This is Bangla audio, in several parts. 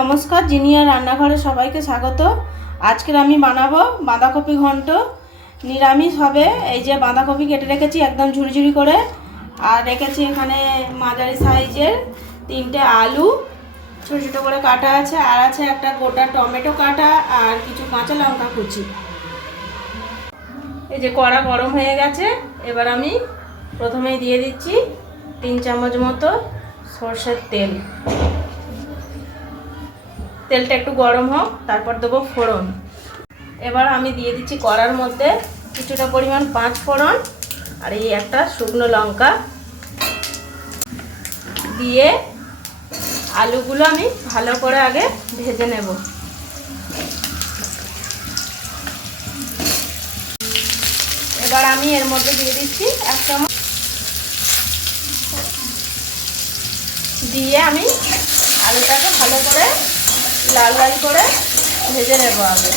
নমস্কার, জিনিয়া রান্নাঘরে সবাইকে স্বাগত। আজকের আমি বানাবো বাঁধাকপি ঘন্ট। নিরামিষ হবে। এই যে বাঁধাকপি কেটে রেখেছি একদম ঝুড়ি করে, আর রেখেছি এখানে মাঝারি সাইজের 3টে আলু ছোটো ছোটো করে কাটা আছে, আর আছে একটা গোটা টমেটো কাটা আর কিছু কাঁচা লঙ্কা কুচি। এই যে কড়া গরম হয়ে গেছে, এবার আমি প্রথমেই দিয়ে দিচ্ছি 3 চামচ মতো সরষের তেল। তেলটা একটু গরম হোক, তারপর দেবো ফোড়ন। এবার আমি দিয়ে দিচ্ছি কড়ার মধ্যে কিছুটা পরিমাণ 5 ফোড়ন আর এই একটা শুকনো লঙ্কা দিয়ে আলুগুলো আমি ভালো করে আগে ভেজে নেব। এবার আমি এর মধ্যে দিয়ে দিচ্ছি 1 চামচ, দিয়ে আমি আলুটাকে ভালো করে লাল লাল করে ভেজে নেব। আগে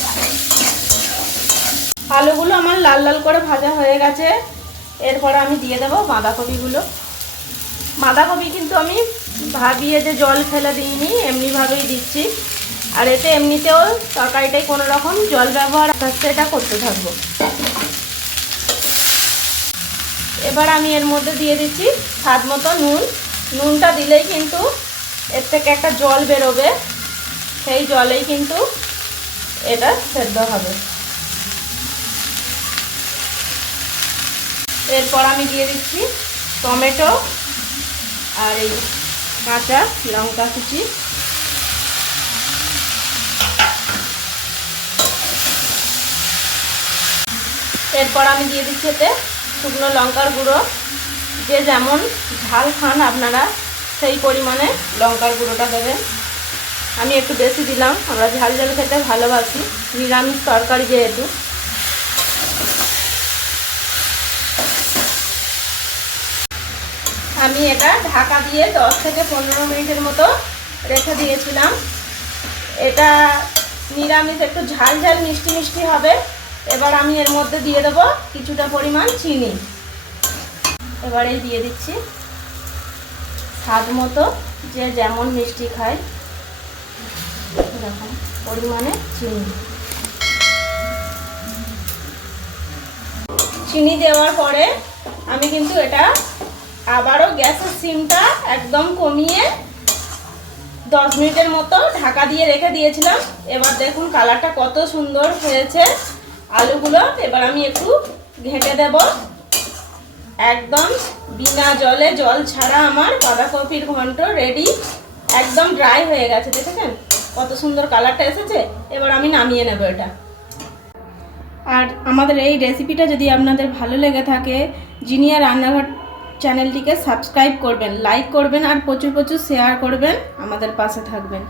আলুগুলো আমার লাল লাল করে ভাজা হয়ে গেছে। এরপর আমি দিয়ে দেবো বাঁধাকপিগুলো। বাঁধাকপি কিন্তু আমি ভাবিয়ে যে জল ফেলে দিইনি, এমনিভাবেই দিচ্ছি। আর এতে এমনিতেও তরকারিটাই কোনো রকম জল ব্যবহার আস্তে এটা করতে থাকবো। এবার আমি এর মধ্যে দিয়ে দিচ্ছি স্বাদ মতো নুন। নুনটা দিলেই কিন্তু এর থেকে একটা জল বেরোবে, সেই জলেই কিন্তু এটা সেদ্ধ হবে। এরপর আমি দিয়ে দিচ্ছি টমেটো আর এই কাঁচা লঙ্কা কুচি। এরপর আমি দিয়ে দিচ্ছি এতে শুকনো লঙ্কার গুঁড়ো। যে যেমন ঝাল খান আপনারা সেই পরিমাণে লঙ্কার গুঁড়োটা দেবেন। আমি একটু বেশি দিলাম, আমরা ঝাল ঝাল খেতে ভালোবাসি, নিরামিষ তরকারি যেহেতু। আমি এটা ঢাকা দিয়ে 10 থেকে 15 মিনিটের মতো রেখে দিয়েছিলাম। এটা নিরামিষ একটু ঝাল ঝাল মিষ্টি মিষ্টি হবে। এবার আমি এর মধ্যে দিয়ে দেবো কিছুটা পরিমাণ চিনি। এবারেই দিয়ে দিচ্ছি স্বাদ মতো, যে যেমন মিষ্টি খায় এরকম পরিমাণে চিনি দেওয়ার পরে আমি কিন্তু এটা আবারও গ্যাসের সিমটা একদম কমিয়ে 10 মিনিটের মতো ঢাকা দিয়ে রেখে দিয়েছিলাম। এবার দেখুন কালারটা কত সুন্দর হয়েছে আলুগুলো। এবার আমি একটু ঘেঁটে দেব। একদম বিনা জলে, জল ছাড়া আমার বাঁধাকপির ঘন্ট রেডি। একদম ড্রাই হয়ে গেছে, দেখেছেন কত সুন্দর কালারটা এসেছে। এবার আমি নামিয়ে নেব এটা। আর আমাদের এই রেসিপিটা যদি আপনাদের ভালো লেগে থাকে, জিনিয়া রান্নাঘর চ্যানেলটিকে সাবস্ক্রাইব করবেন, লাইক করবেন আর প্রচুর শেয়ার করবেন। আমাদের পাশে থাকবেন।